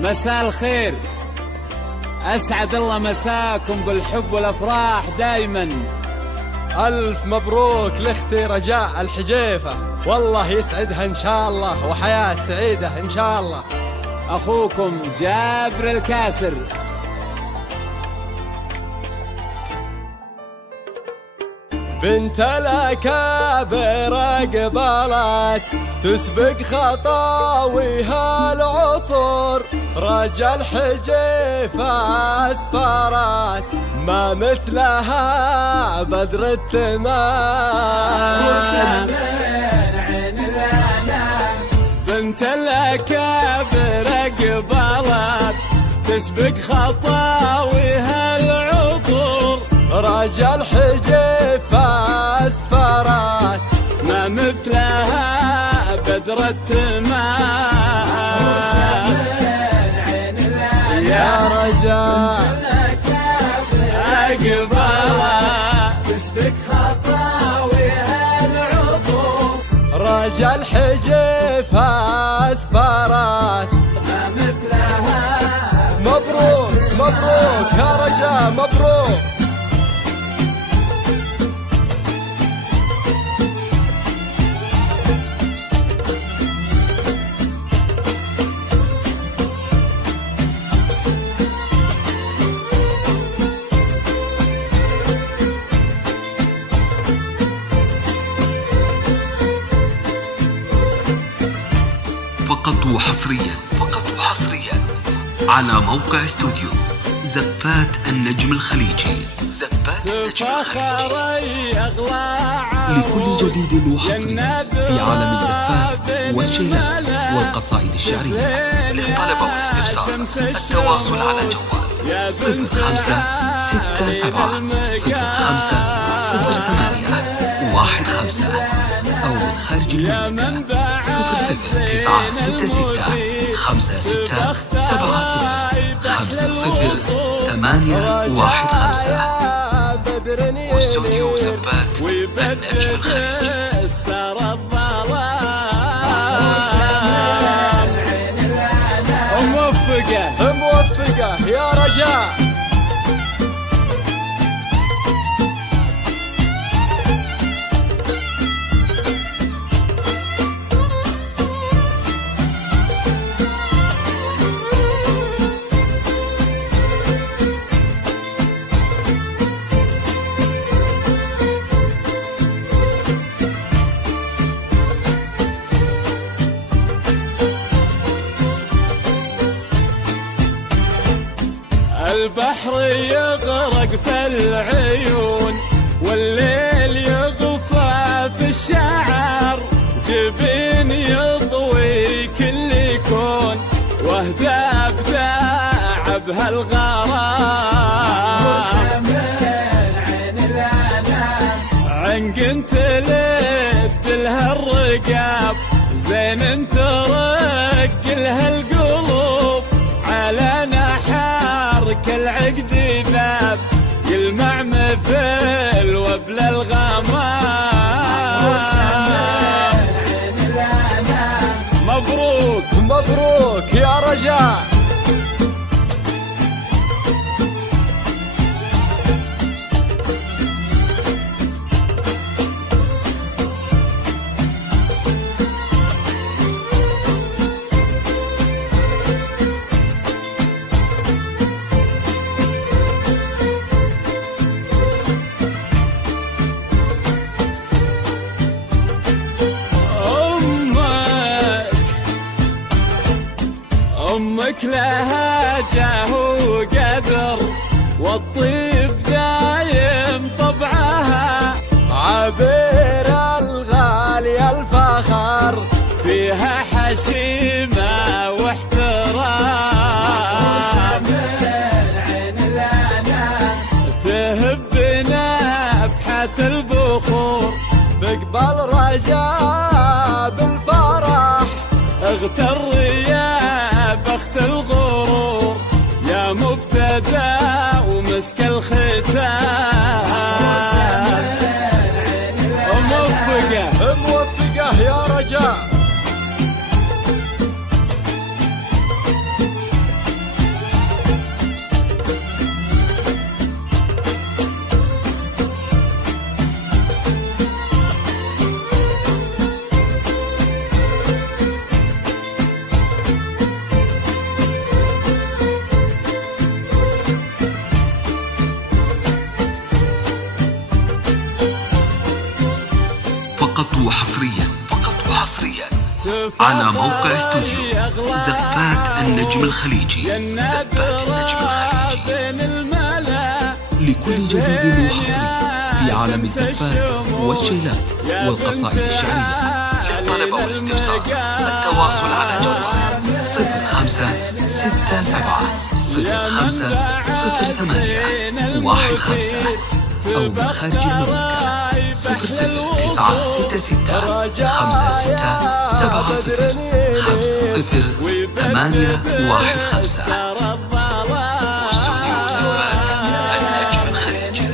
مساء الخير، أسعد الله مساكم بالحب والأفراح دايما. ألف مبروك لأختي رجاء الحجيفة، والله يسعدها إن شاء الله وحياة سعيدة إن شاء الله. أخوكم جابر الكاسر. بنت الأكابر أقبلت تسبق خطاويها العطور، رجال حجيفة أسفرت ما مثلها بدر التمام. بنت الأكابر أقبلت تسبق خطاويها العطور، رجال حجيفة أسفرت ما مثلها بدر التمام. يا رجال أقبلت تسبق خطاويها العطور، رجال حجيفة أسفرت ما مثلها. مبروك مبروك يا رجال مبروك. فقط وحصريا على موقع استوديو زفات النجم الخليجي. لكل جديد وحصري في عالم الزفات والشيلات والقصائد الشعرية. للطلب والاستفسار التواصل على جوال 0567500815 أو من خارج المملكة 00956705050 واستوديو زفات النجم الخليجي. موفقة يا رجاء. البحر يغرق في العيون والليل يغفى في الشعر، جبين يضوي كل كون واهدى بداع بهالغرام. عنق تلد لها الرقاب، زين ترق لها القلوب، على نحار كالعقد ذاب يلمع مثل وبل الغمام. مبروك مبروك يا رجاء. أمك لها جاه وقدر والطيب دايم طبعها، عبير الغالي الفخر فيها حشيمة واحترام. تهب نفحة البخور بقبل رجاء بالفرح، اغتر يا بخت الغرور يا مبتدى ومسك الختام. موفقة يا رجاء. على موقع استوديو زفات النجم الخليجي. زفات النجم الخليجي لكل جديد وحصري في عالم الزفات والشيلات والقصائد الشعرية. للطلب والاستفسار التواصل على جوال 0567 أو من خارج المملكة 00966 5670 50 واستوديو زفات النجم الخليجي.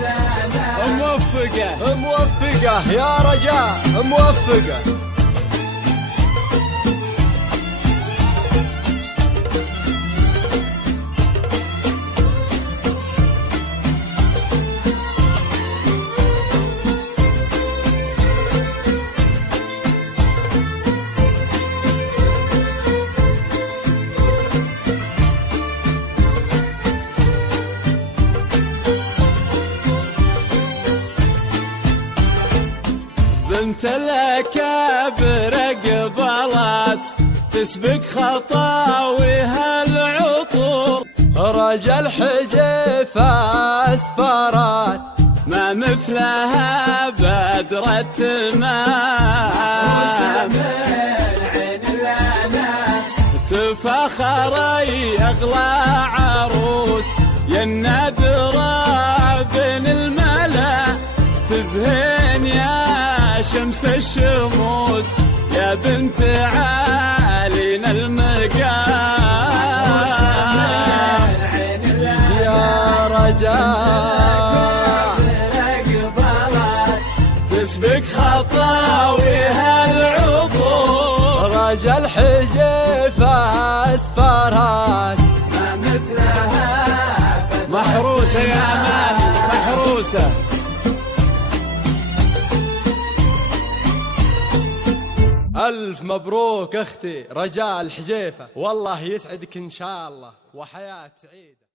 موفقة يا رجاء، موفقة. بنت الأكابر قبلت تسبق خطاويها العطور، رجل حجيفة أسفرات ما مثلها بدرة تمام، تفخر أغلى عروس يا النادرة بين الملا، تزهين يا شمس الشموس يا بنت عالينا المقام، يا رجاء تسبق خطاويها العطور، رجل حجيفة أسفرات ما مثلها محروسة يا أماني محروسة. ألف مبروك أختي رجاء الحجيفة، والله يسعدك إن شاء الله وحياة سعيدة.